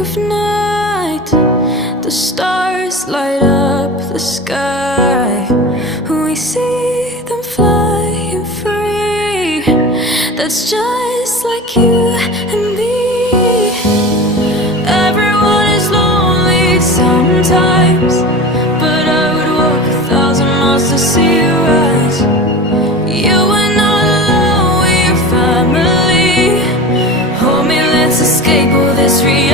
of night, the stars light up the sky. We see them flying free. That's just like you and me. Everyone is lonely sometimes, but I would walk 1,000 miles to see you rise. You are not alone with your family. Hold me, let's escape all this reality.